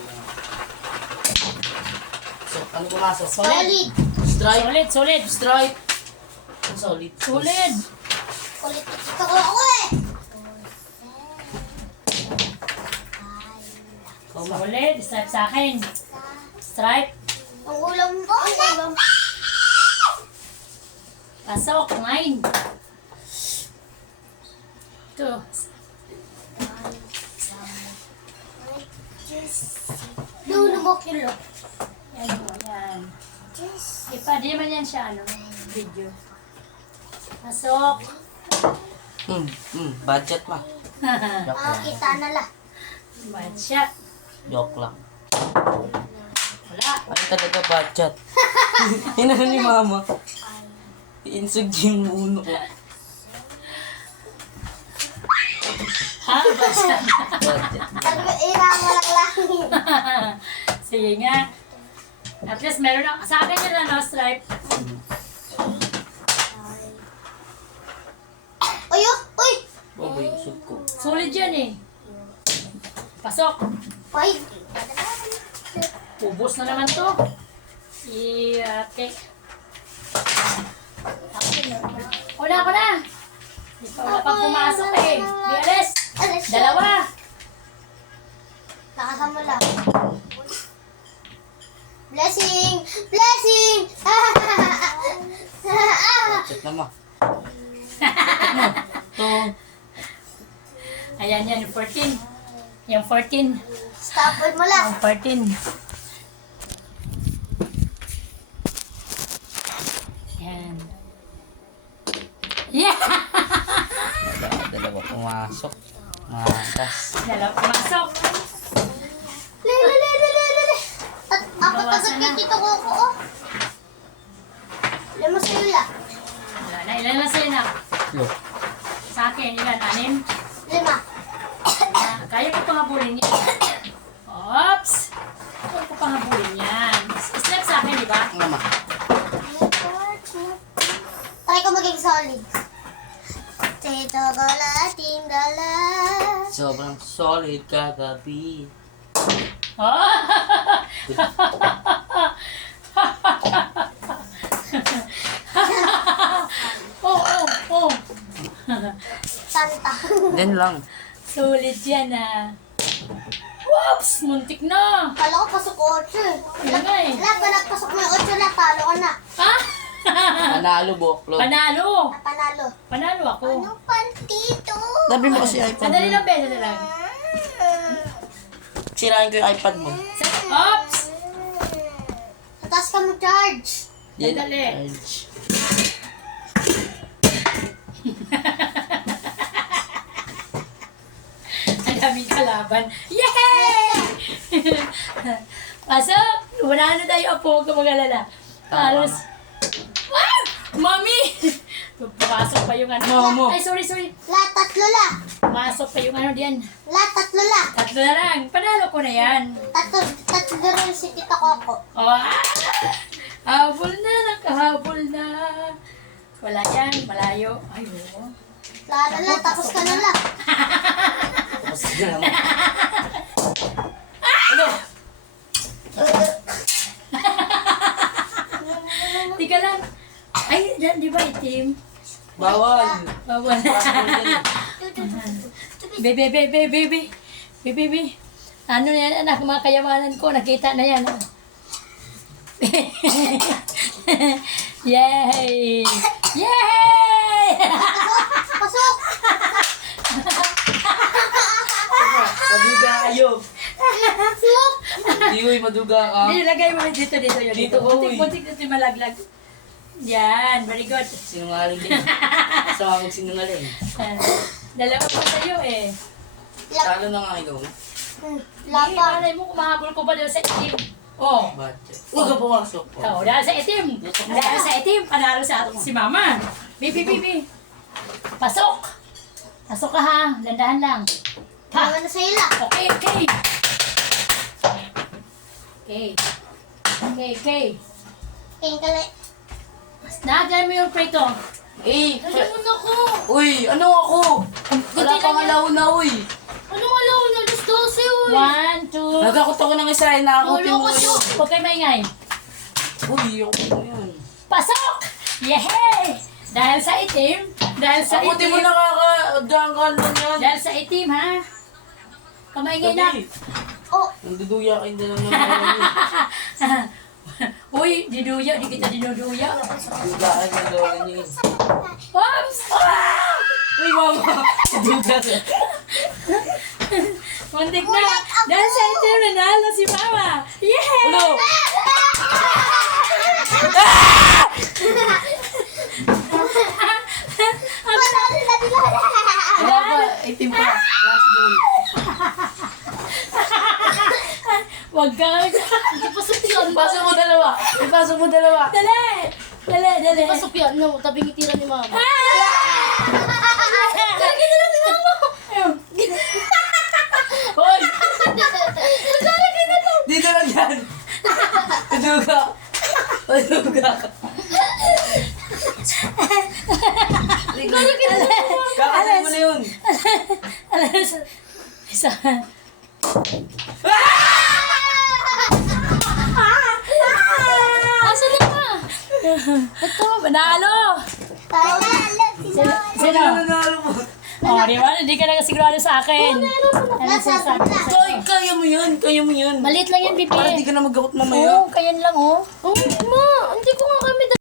So, ano pumasok? Solid. Strike. Solid. Strike. Solid. Solid. Kulit ito ko ako eh. Solid. Strike sa akin. Strike. Ang ulam ko. Ang ulam. Pasok. 9. 2. Lulumok yung lo. Yan o. Yan. Di man yan siya, video. Pasok. Budget ma. Joke lang. Kita na la. Bad shot. Joke lang. Wala. Ano talaga budget? Inano ni mama? Iinsug yung uno ko. Ha? Bad shot. Budget. Irang mo lang langit. Sige nga. At least meron na. Sa akin yun stripe. Uy, uy. Boboy, usog ko. Solid yan eh. Pasok. Uy. Ubus na naman to. I-take. Wala ko na. Wala pang pumasok eh. Bialis. Dalawa. Nakasan mo lang. Blessing! Blessing! Budget na ma. Ito. Ayan yan, 14. Yung 14. Stopper mo lang. Yung 14. Yan. Yeah! Dalawa pumasok. Matas. Dalawa pumasok. Lele. At apat agad kay Tito Coco, oh. Lima sa'yo la. Wala na. Ilan na sa'yo na? Look. Sa akin, ilan? 6? 5. Kaya ko pang habulin yan. Oops! Kaya ko pang habulin yan. Step sa akin, di ba? Mama. Try ko maging solid. Tito Gola, Tindala. Sobrang solid kagabi. Oh! Oh. Santa. Then lang. Sulit yan ah. Whoops! Muntik na. Kala ko pasok 8 eh. Ano nga eh? Wala pa nagpasok mo yung 8 na, talo ka na. Ha? Panalo, Boklo. Panalo. Panalo. Panalo ako. Ano pantito? Sabi mo kasi iPad Sandali mo. lang, Ben. Sandali lang. Sirain ko yung iPad mo. Oops! Tatas ka mo charge. Sandali. Charge. Ang daming kalaban. Yay! Pasok! Wala na tayo apo. Huwag ka mag-alala. Halos. Wow! Mami! Papasok pa yung ano. Mamo. Ay, sorry. La, tatlo la. Pasok pa yung ano diyan. La, tatlo la. 3 na lang. Panalo ko na yan. Tatlo rin si Tito Coco. Oh, habol na. Nakahabol na. Wala yan. Malayo. Ay, oo. Lalo la, tapos ka na la. Tapos na naman. Ano? Tika lang. Ay, di ba itim? Bawal. Bawal. Baby. Ano na yan, anak, mga kayamanan ko, nakita na yan. Yay! Yay! Pasok! Maduga kayo. Pasok! Iuy, maduga ka. Hindi, lagay mo dito yun. Dito, uy. Puntik na malaglag. Yan, very good. Sinungaling din. Sa mga sinungaling. Dalawa pa sa'yo eh. Talo na nga ikaw. Hindi, malay mo, kumahabol ko pa dahil sa itim. Oh. Budget. Huwag ka pumasok. Oh, dahil sa itim. Dahil sa itim, panalo sa atin si Mama. Bibi. Pasok. Pasok ka ha. Dandahan lang. Ha. Naman na sa'yo la. Okay. King kali. Nadyan mo yung prito. Eh! Nadyan mo na ko. Uy! Ano ako? Wala pang alaw na, uy! Anong alaw na? Alas 12, 1, 2. Nagkakot ako ng isa, nakakot yung Lulukot yun. Huwag kayo maingay. Uy, ako mo yun. Pasok! Yehey! Dahil sa itim. Dahil sa Ako di itim. mo nakakadanggan lang yan. Dahil sa itim, ha? Kamaingay na. Oh, Nanduduya kayo na lang naman. Uy, dinuya. Di kita dinuduya. Dugaan na gawin niyo. Oops! Ah! Uy, mama! Duga ka. Muntik na. Dahil sa itim, nanalo si Mama. Yehey! Ano? panalo na nila. Wala pa, 18 pa. Last ball. Wag ka. Pasok yan. Ipasok mo dalawa. Ipasok mo dalawa. Dali! Dali, dali. Pasok yan. No, tabing itira ni mama. Lagi na lang si Mama. Ayun. Hoy! Dito lang yan. Duga. Duga. Kakatay mo na yun. Alas. Isa. Asa na ba? Ito, manalo. Panalo si mama. Sino? Nanalo mo. Oh, di ba? Hindi ka na sigurado sa akin. Ano sinasabi ko sa'yo? Hoy, kaya mo yun. Kaya mo yun. Maliit lang yan, Bibi. Para di ka na mag-out mamaya. Oo, kayan lang, oh. Oh, ma, hindi ko nga kami